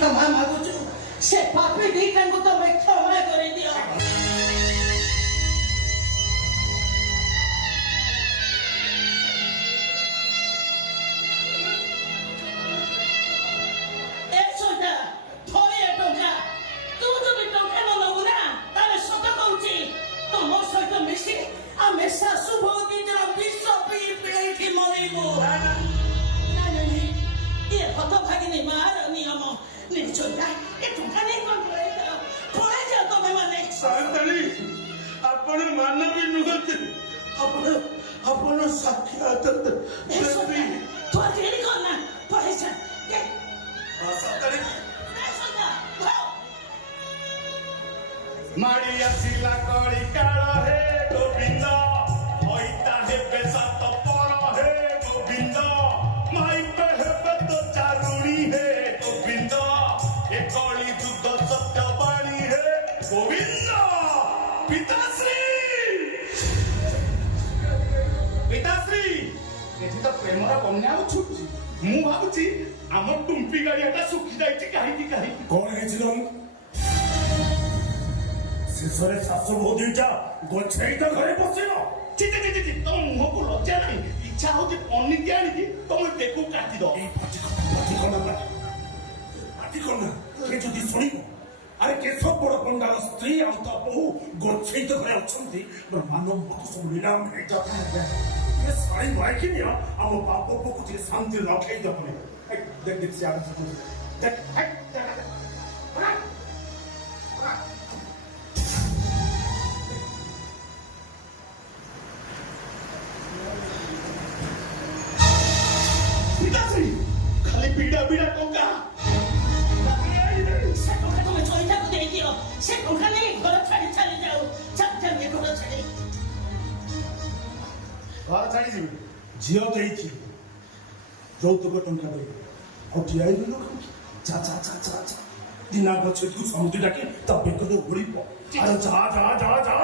क्षमा मागुछु से पापी दीटांगु तमे क्षमा करि दियो ए सोटा थोड़ी टंका तू जो भी टंका न लगु ना ताले सत कहूची तम सहित मिसी आमे सासु भौती जरा विश्व पी पी मरिबो ये हत भागिनी मार नियम निर्जोता ए टंका नहीं कंट्रोल पळे जाओ तमे माने सातली आपण मानवी नुगत आपण साक्षात ए सोटा तो देरी करना पळे जा ए सातली ए सोटा भाव माड़ी आसिला कड़ी काळ हे गोविंद होइता हे बेसात पर हे गोविंद माई पे हे तो चारुणी हे गोविंद ए कली युद्ध सत्य बाणी हे गोविंद पिताश्री एठी तो प्रेमर बन्या उछुची मु भाबुची हमर टुम्पी गाड़ीटा सुखी जाईची काहे कौन हेजिलो शेषरे शाशु बहु दुईटा गछेईटा घरे बसिल ची तुम मुह को लज्जा नहीं इच्छा हो पनिकी आनिकी तुम टेकू काटी दो के जदि शुणिब अरे केशव बड़ पंडार स्त्री आ बहु गछेईटा घरे अछंती मानव मत सब लीलाम हेटा ये सारी माइकी निया हम बाप को कुछ शांति रखे दपने देख से आगे देख खाली पीड़ा टोका से टंका तुम्हें चोइटा को दे दियो से टंका नहीं घर छाड़ी चली जाओ चल ये घर छाड़ी घर छाड़ी जी झियो देइछि যৌতুক টঙ্কা দেই ଆଉ ଠିଆ ହେଇଗଲୁ ଯା ଯା ଯା ଯା ଯା ଦିନା ଗଛକୁ ସମୁଦ୍ର ଡାକି ତା ବେକରେ ଉଡ଼ିବ ଆରେ ଯା ଯା ଯା ଯା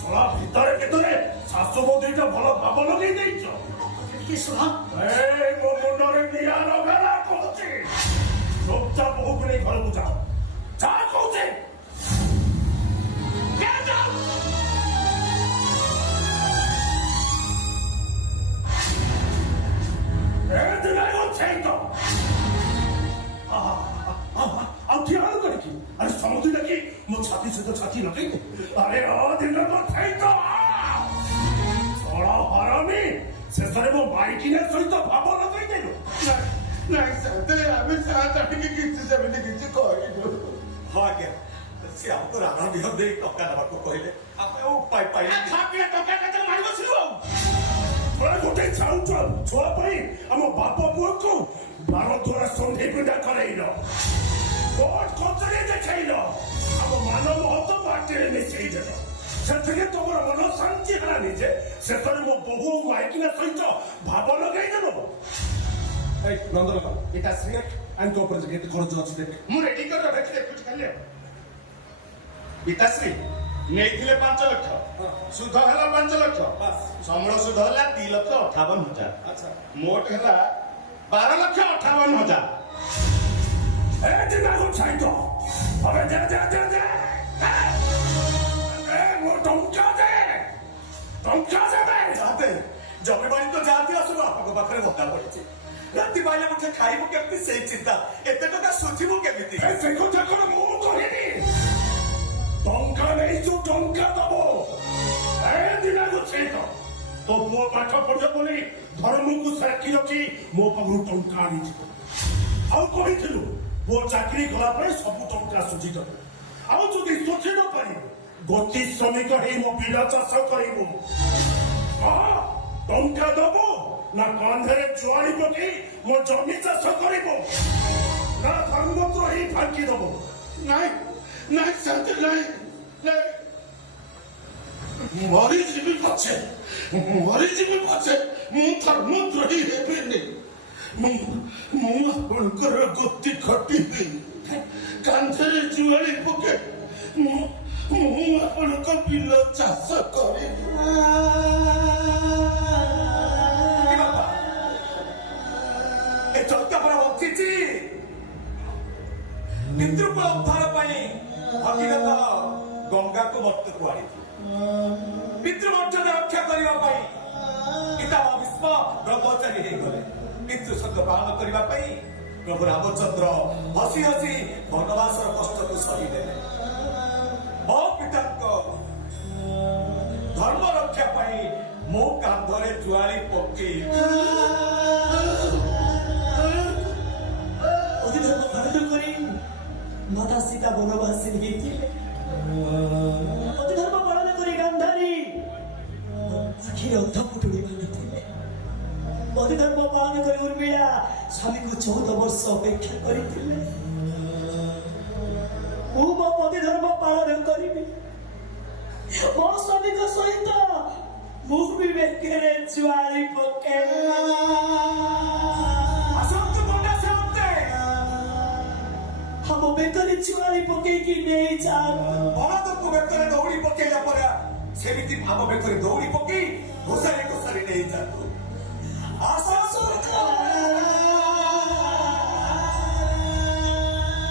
ଶଳା ଭିତରେ ଶାଶୁ ବୋଉ ଦୁଇଟା ଭଲ ଭାବ ଲଗେଇ ଦେଇଛ କି ଶୁଣ ଏ ମୋ ମୁଣ୍ଡରେ ନିଆଁ ଲଗାଲା କହୁଛି ଚୁପଚାପ ବୋହୁକୁ ନେଇ ଘରକୁ ଯାଅ ଯା କହୁଛି अरे समुद्र लगी मो छाती से तो छाती लगे अरे दिन थोड़ा हरामी शेषे मो माइकी सहित भाव लगे देलु नहीं सते आमे साथ आके किछि सेमिति किछि कहइनु हां आज्ञा से हमको रावण बिहर दे टका दबा को कहले आपे ओ पाई खापिया टका कते मारि बसिलु थोड़ा गोटे छाउ छुआ पई हम बाप पुओ को 12 थोड़ा संधि पिंडा करैलो कोट कोचरे देखाइलो हम मानव महत्व बाटे मिसई देलो सेतके तोमर मन शांति हला निजे सेतरे मो बहु माइकी सहित भाव लगाई देलो ए नंदन एटा सिलेक्ट एंड कोपर जगह खर्च अछि देख मु रेडी कर रखले कुछ खाले पिताश्री नेइथिले 5 लाख सुध हला 5 लाख बस समर सुध हला 3 लाख 58 हजार अच्छा मोट हला 12 लाख 58 हजार ए जिना को छाइतो अबे दे ए वो टंका दे जाते जमे बाणी तो जाती असु आपको पाखरे बता पड़िछि राती बाइले मुझे खाइबो केमति से चिंता एते टका सुझिबो केमिति ए से को जकर मु कहिनी टंका नहीं जो टंका दबो ए जिना को छाइतो तो वो पाठ पढ़े बोली धर्म को साकी रखी मो पगरु टंका आनी आउ कहिथिलु वो चाकरी गला पर सब टंका सुझी दब आउ जदि सोची न पारी गति श्रमिक हे मो बिला चाष करिबो हां टंका दबो ना कांधरे जुआरी पकी मो जमी चाष करिबो ना धर्मपुर ही फांकी दबो नहीं सत्य नहीं मरी जीवी पछे मु धर्मद्रोही हेबिनी मु आपणकर गति खटिबी कांधरे जुआरी पके मु आपणक बिल चाष करिबी ए चलता पर बच्ची ପିତୃକୁଳ ଉଦ୍ଧାର ପାଇଁ ଭଗୀରଥ ଗଙ୍ଗାକୁ ମର୍ତ୍ତକୁ ଆଣିଥିଲେ। ପିତୃମର୍ଯ୍ୟାଦା ରକ୍ଷା କରିବା ପାଇଁ ପିତାମହ ଭୀଷ୍ମ ବ୍ରହ୍ମଚାରୀ ହେଇଗଲେ। ପିତୃ ସତ୍ୟ ପାଳନ କରିବା ପାଇଁ ପ୍ରଭୁ ରାମଚନ୍ଦ୍ର ହସି ହସି ବନବାସର କଷ୍ଟକୁ ସହିଦେଲେ। ମୋ ପିତାଙ୍କ ଧର୍ମ ରକ୍ଷା ପାଇଁ ମୋ କାନ୍ଧରେ ଜୁଆଳି ପକେଇ ଅତିଧର୍ମ ପାଳନ କରି ମାତା ସୀତା ବନବାସିନୀ ହେଇଥିଲେ। ଅତିଧର୍ମ ପାଳନ କରି ଗାନ୍ଧାରୀ ଆଖିରେ ଅନ୍ଧ ପୁଟୁଳି ବାନ୍ଧିଥିଲେ। ଅତିଧର୍ମ ପାଳନ କରି ଉର୍ମିଳା ସ୍ୱାମୀକୁ 14 ବର୍ଷ ଅପେକ୍ଷା କରିଥିଲେ। ମୁଁ ମୋ ଅତିଧର୍ମ ପାଳନ କରିବି। ମୋ ସ୍ୱାମୀଙ୍କ ସହିତ ମୁଁ ବି ବେକରେ ଜୁଆଳି ପକେଇବି। ଆମ ବେକରେ ଜୁଆଳି ପକେଇକି ନେଇଯାଆନ୍ତୁ। ବଳଦକୁ ବେକରେ ଦୌଡ଼ି ପକେଇଲା ପରେ ସେମିତି ଆମ ବେକରେ ଦୌଡ଼ି ପକେଇ ଘୋଷାରି ଘୋଷାରି ନେଇଯାଆନ୍ତୁ।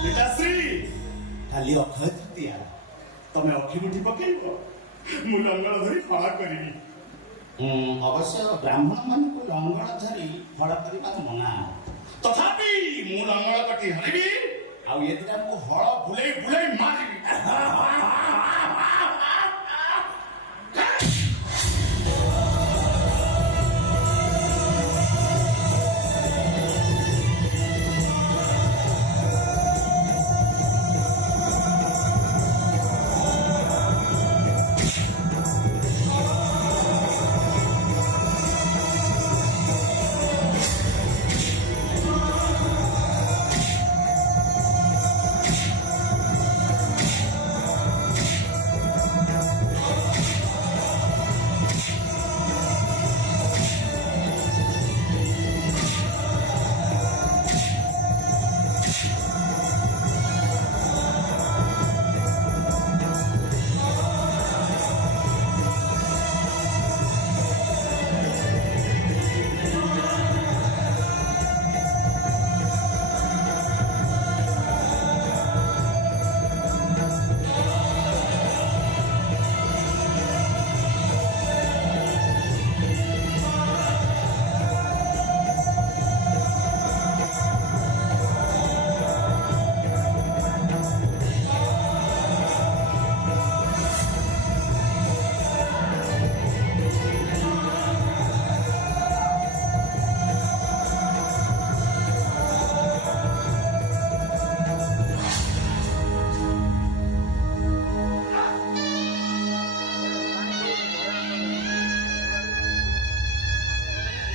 ପିତାଶ୍ରୀ କାଲି ଅକ୍ଷୟ ତୃତୀୟା, ତମେ ଅଖିମୁଠି ପକେଇବ, ମୁଁ ଲଙ୍ଗଳ ଧରି ଫଳ କରିବି। ଅବଶ୍ୟ ବ୍ରାହ୍ମଣ ମାନଙ୍କୁ ଲଙ୍ଗଳ ଧରି ଫଳ କରିବାକୁ ମନା। ତଥାପି ମୁଁ ଲଙ୍ଗଳ କଟି ଧରିବି, ଆଉ ଏ ଦିନ ମୁଁ ହଳ ବୁଲେଇ ବୁଲେଇ ମାରିବି।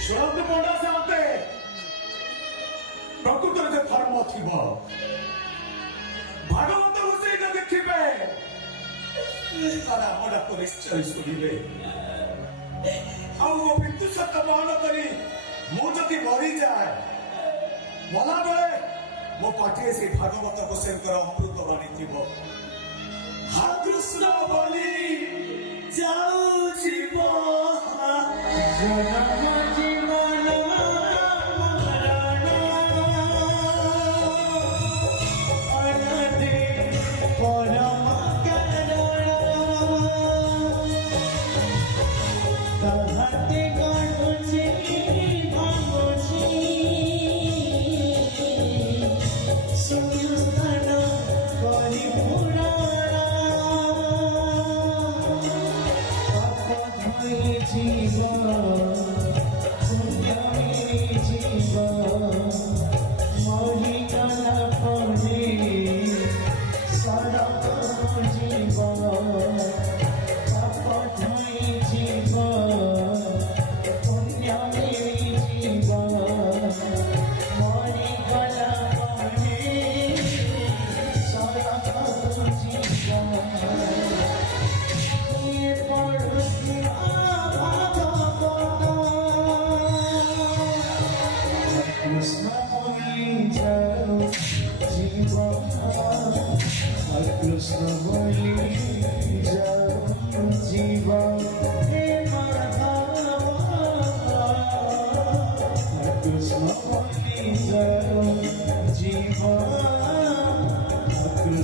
ଶୁଣନ୍ତୁ ପଣ୍ଡା ସାମନ୍ତେ, ପ୍ରକୃତରେ ଯେ ଧର୍ମ ଥିବ ଭାଗବତ ଘୋଷେଇକ ଦେଖିବେ, ତାର ଆମ ଡାକ ନିଶ୍ଚୟ ଶୁଣିବେ। ଆଉ ମୋ ପିତୃ ସତ୍ୟ ବହନ କରି ମୁଁ ଯଦି ମରିଯାଏ, ମଲାବେଳେ ମୋ ପାଟିରେ ସେଇ ଭାଗବତ ଘୋଷେଇଙ୍କର ଅମୃତ ବାଣୀ ଥିବ। ହା କୃଷ୍ଣ ବୋଲି ଯାଉଛି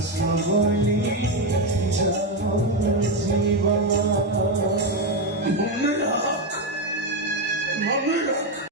सबली जीवन